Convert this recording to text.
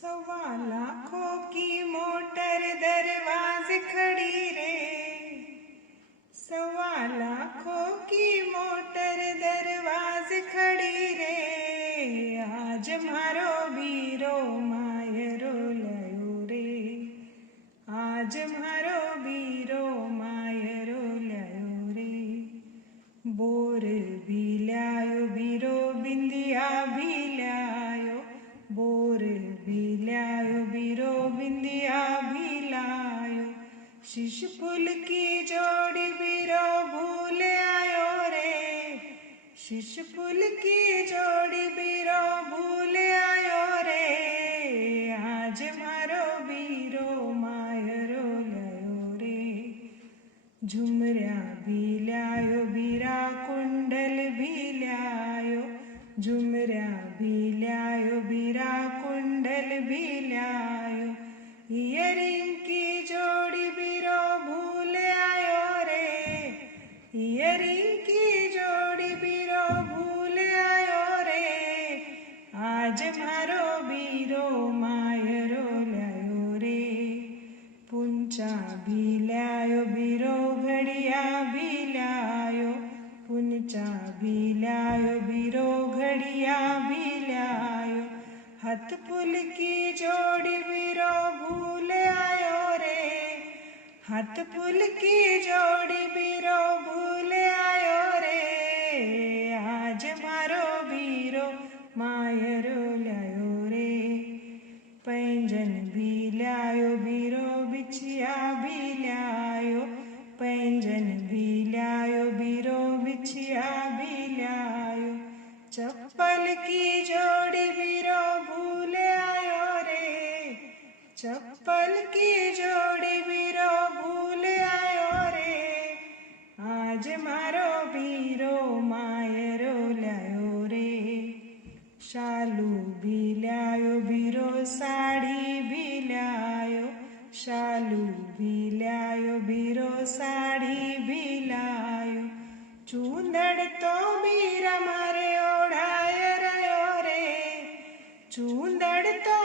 सवा लाखों की मोटर दरवाजे खड़ी रे, सवा लाखों की मोटर दरवाजे खड़ी रे। आज मारो बीरो मायरो लयो रे, आज मारो बीरो मायरो लयो रे। बोर भी ल्यायो बीरो बिंदिया भी ल्यायो, बोर भी ल्यायो बीरो बिंदिया भी लायो। शीश फूल की जोड़ी बीरो भूल आयो रे, शीश फूल की जोड़ी बीरो भूल आयो रे। आज मारो बीरो मायरो लयो रे। झुमरिया भी ल्यायो बीरा कुंडल भी ल्यायो, झुमरिया भी ल्यायो बीरा कुंडल भी ल्यायो। इयरिंग की जोड़ी बीरो भूल आयो रे, इयरिंग की जोड़ी बीरो भूल आयो रे। आज मारो बीरो मायरो ल्यायो रे। पुंचा भी ल्यायो बीरो घड़िया भी ल्यायो, पुंचा भी ल्यायो बीरो घड़िया भी ल्यायो। हाथ फूल की जोड़ी बीरो भूल आयो रे, हाथ फूल की जोड़ी बीरो भूल आयो रे। आज मारो बीरो मायरो ल्यायो रे। पैंजन भी ल्यायो बीरो बिछिया भी ल्यायो, पैंजन भी ल्यायो बीरो बिछिया भी ल्यायो। चप्पल की जोड़ी बीरो भूल आयो रे, चप्पल की जोड़ी बीरो भूल आयो रे। आज मारो बीरो मायरो ल्यायो रे। शालू भी ल्यायो बीरो साड़ी भी ल्यायो, शालू भी ल्यायो बीरो साड़ी भी लायो। चूंदड़ तो बीरा मारे ओढ़ाय रयो रे, चूंदड़ तो